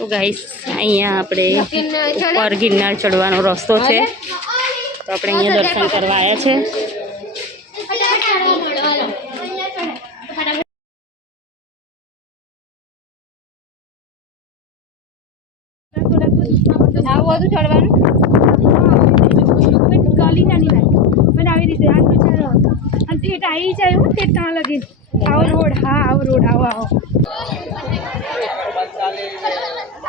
તો ગાઈસ અહીંયા આપણે ઉપર ગિરનાર ચડવાનો રસ્તો છે. તો આપણે અહીંયા દર્શન કરવા આવ્યા છે. આવું હતું ચડવાનું? ગલી ના પણ આવી રીતે આ તો આવી જાય ત્યાં લગી આવો રોડ, હા, આવો રોડ, આવો આવો.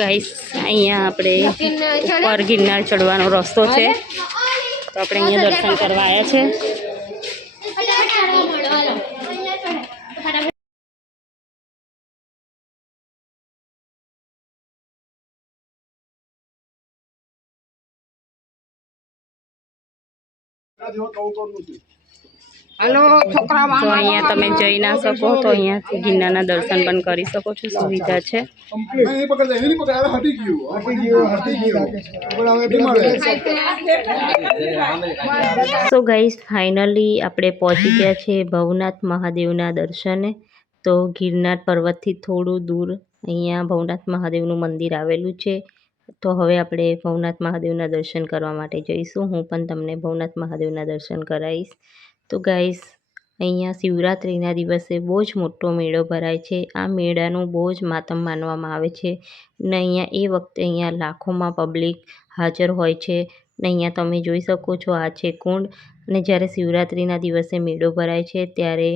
ગાઈસ, અહીંયા આપણે ઉપર ગિરનાર ચડવાનો રસ્તો છે. તો આપણે અહીંયા દર્શન કરવા આવ્યા છે. હલો છોકરા તો અહીંયા તમે જઈ ના શકો તો અહીંયાથી ગિરનારના દર્શન પણ કરી શકો છો સુવિધા છે. સો ગાઈસ ફાઇનલી આપણે પહોંચી ગયા છે ભવનાથ મહાદેવના દર્શને. તો ગિરનાર પર્વતથી થોડું દૂર અહીંયા ભવનાથ મહાદેવનું મંદિર આવેલું છે. તો હવે આપણે ભવનાથ મહાદેવના દર્શન કરવા માટે જઈશું. હું પણ તમને ભવનાથ મહાદેવના દર્શન કરાવીશ. તો ગાઈસ, અહીંયા શિવરાત્રિના દિવસે બહુ જ મોટો મેળો ભરાય છે. આ મેળાનું બહુ જ માતમ માનવામાં આવે છે ને અહીંયા એ વખતે અહીંયા લાખોમાં પબ્લિક હાજર હોય છે ને અહીંયા તમે જોઈ શકો છો આ છે કુંડ અને જ્યારે શિવરાત્રિના દિવસે મેળો ભરાય છે ત્યારે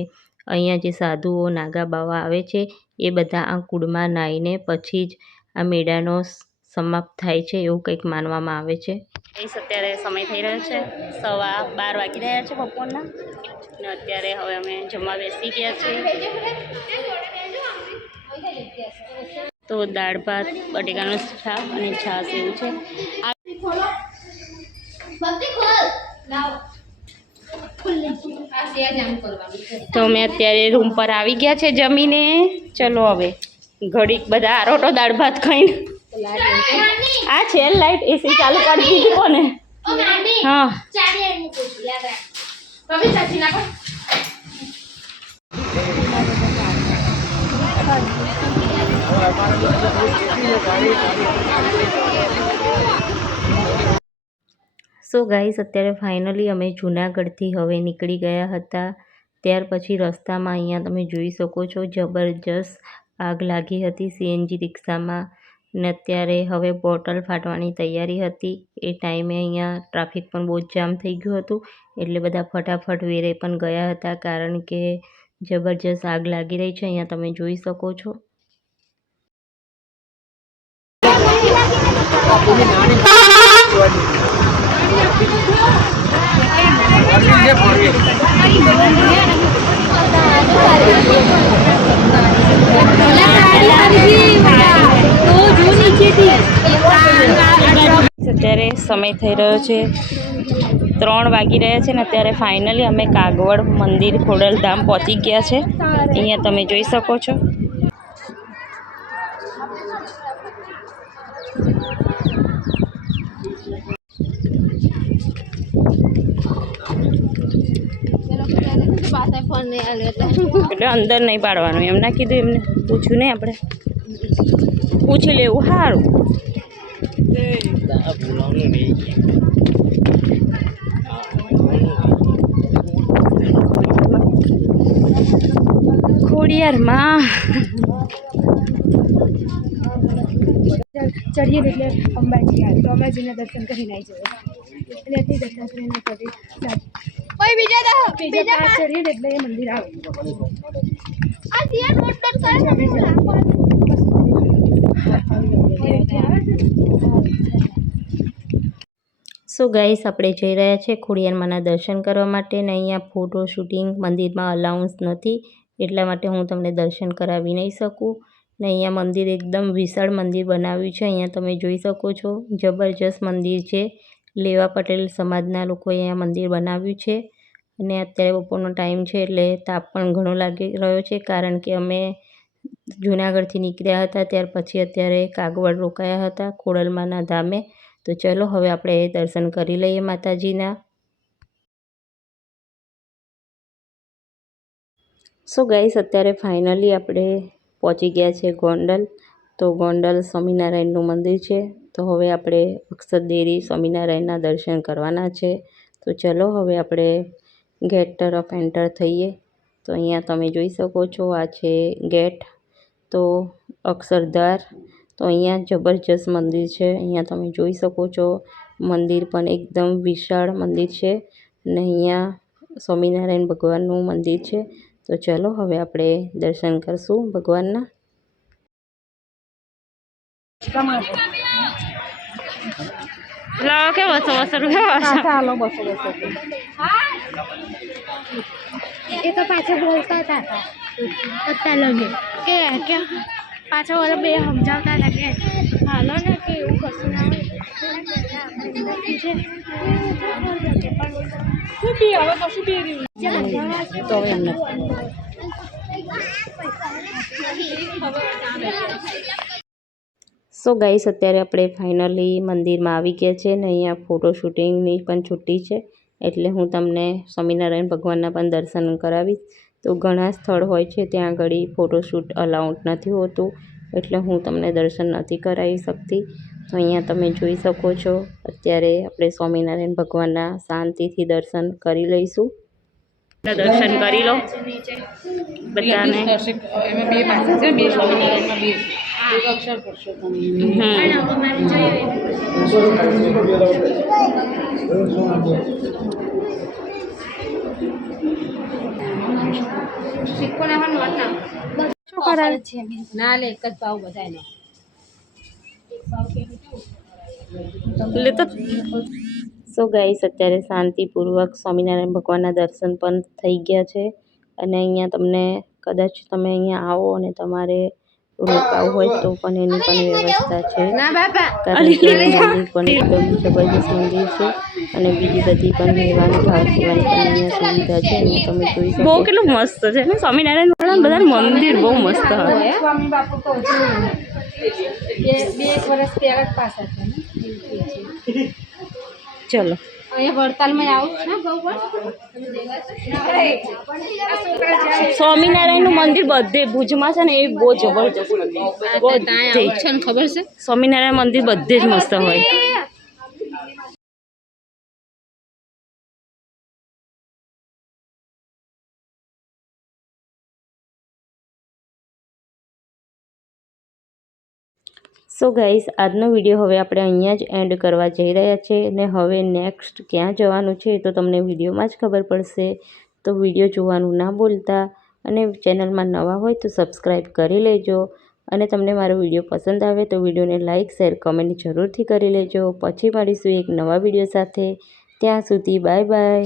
અહીંયા જે સાધુઓ નાગા બાવા આવે છે એ બધા આ કુંડમાં નાહીને પછી જ આ મેળાનો સમાપ્ત થાય છે એવું કંઈક માનવામાં આવે છે. અત્યારે સમય થઈ રહ્યો છે. સવા બાર વાગી રહ્યા છે બપોરના. ને અત્યારે હવે અમે જમવા બેસી ગયા છીએ. તો દાળ, ભાત, બટેકાનું શાક અને છાશ એવું છે. તો અમે અત્યારે રૂમ પર આવી ગયા છે જમીને. ચલો હવે, ઘડીક બધા આરોટો, દાળ, ભાત ખાઈને. આ છે લાઈટ એસી ચાલુ કરી દીધી કોને? હા. સો ગાઈસ અત્યારે ફાઇનલી અમે જૂનાગઢથી હવે નીકળી ગયા હતા. ત્યાર પછી રસ્તામાં અહીંયા તમે જોઈ શકો છો જબરજસ્ત આગ લાગી હતી સીએનજી રિક્ષામાં. ને અત્યારે હવે બોટલ ફાટવાની તૈયારી હતી. એ ટાઈમે અહીંયા ટ્રાફિક પણ બહુ જ જામ થઈ ગયું હતું. એટલે બધા ફટાફટ વેરે પણ ગયા હતા. કારણ કે જબરજસ્ત આગ લાગી રહી છે. અહીંયા તમે જોઈ શકો છો. સમય થઈ રહ્યો છે. ત્રણ વાગી રહ્યા છે ને અત્યારે ફાઇનલી અમે કાગવડ મંદિર ખોડલધામ પહોંચી ગયા છે. અહીંયા તમે જોઈ શકો છો. એટલે અંદર નહીં પાડવાનું. એમના કીધું એમને. પૂછ્યું નહીં આપણે. પૂછી લેવું. સારું. ખોડિયારમાં. ચડીએ એટલે અંબાજી આવે. તો અંબાજીના દર્શન કરીને આવી જઈએ. એટલે અહીંથી દત્તાત્રેયના કરી કોઈ બીજા બીજા ચડીએ એટલે એ મંદિર આવે આ ત્યાં નોટ નોટ કરે છે બીજા સો ગાઈસ આપણે જઈ રહ્યા છે ખોડિયારમાંના દર્શન કરવા માટે ને અહીંયા ફોટો શૂટિંગ મંદિરમાં અલાઉન્સ નથી, એટલા માટે હું તમને દર્શન કરાવી નહીં શકું. ને અહીંયા મંદિર એકદમ વિશાળ મંદિર બનાવ્યું છે, અહીંયા તમે જોઈ શકો છો. જબરજસ્ત મંદિર છે. લેવા પટેલ સમાજના લોકોએ અહીંયા મંદિર બનાવ્યું છે. અને અત્યારે બપોરનો ટાઈમ છે એટલે તાપ પણ ઘણો લાગી રહ્યો છે, કારણ કે અમે જૂનાગઢથી નીકળ્યા હતા, ત્યાર પછી અત્યારે કાગવડ રોકાયા હતા ખોડલમાના ધામે. તો ચલો હવે આપણે દર્શન કરી લઈએ માતાજીના. સો ગાઈસ અત્યારે ફાઇનલી આપણે પહોંચી ગયા છે ગોંડલ. તો ગોંડલ સ્વામિનારાયણનું મંદિર છે. તો હવે આપણે અક્ષરદેરી સ્વામિનારાયણના દર્શન કરવાના છે. તો ચલો હવે આપણે ગેટ તરફ એન્ટર થઈએ. તો અહીંયા તમે જોઈ શકો છો, આ છે ગેટ તો અક્ષરધાર તો અહીંયા જબરજસ્ત મંદિર છે. અહીંયા તમે જોઈ શકો છો મંદિર પણ એકદમ વિશાળ મંદિર છે અને અહીંયા સ્વામિનારાયણ ભગવાનનું મંદિર છે. તો ચલો હવે આપણે દર્શન કરશું ભગવાનના. લાવો કે બસો બસો રૂપિયા બસો બસો. એ તો પાછા બોલતા હતા. અત્યારે લગે. કે કે? પાછા ઓલા બે સમજાવતા હતા કે હાલો ને, કે એવું કશું ના સો ગાઈસ, અત્યારે આપણે ફાઇનલી મંદિરમાં આવી ગયા છે ને અહીંયા ફોટો શૂટિંગની પણ છુટ્ટી છે. એટલે હું તમને સ્વામિનારાયણ ભગવાનના પણ દર્શન કરાવીશ. તો ઘણા સ્થળ હોય છે ત્યાં આગળ ફોટોશૂટ અલાઉડ નથી હોતું એટલે હું તમને દર્શન નથી કરાવી શકતી. તો અહીંયા તમે જોઈ શકો છો અત્યારે આપણે સ્વામિનારાયણ ભગવાનના શાંતિથી દર્શન કરી લઈશું. દર્શન કરી લો. બધાને. એમાં બે ને. હન બે ના શું કરાવે ના લે એક જ ભાવ બધાને એટલે તો. સો ગાઈસ અત્યારે શાંતિપૂર્વક સ્વામિનારાયણ ભગવાનના દર્શન પણ થઈ ગયા છે. અને અહીંયા તમને કદાચ તમે અહીંયા આવો અને તમારે રોકાવું હોય તો પણ એની પણ વ્યવસ્થા છે. મંદિર પણ એકદમ મંદિર છે. અને બીજી બધી પણ રહેવાની ખાવા પીવાની પણ અહીંયા સુવિધા છે અહીંયા તમે જોઈ શકો બહુ કેટલું મસ્ત છે. ને સ્વામિનારાયણ બધા મંદિર બહુ મસ્ત હોય. સ્વામી છે. ને મંદિર બધે ભુજમાં છે ને એ બહુ જબરજસ્ત. મંદિર ખબર છે? સ્વામિનારાયણ મંદિર બધે જ મસ્ત હોય. સો ગાઈસ આજનો વીડિયો હવે આપણે અહીંયા જ એન્ડ કરવા જઈ રહ્યા છે ને હવે નેક્સ્ટ ક્યાં જવાનું છે તો તમને વિડીયોમાં જ ખબર પડશે. તો વીડિયો જોવાનું ના બોલતા અને ચેનલમાં નવા હોય તો સબસ્ક્રાઈબ કરી લેજો અને તમને મારો વીડિયો પસંદ આવે તો વિડીયોને લાઇક શેર કમેન્ટ જરૂરથી કરી લેજો. પછી મળીશું એક નવા વીડિયો સાથે. ત્યાં સુધી બાય બાય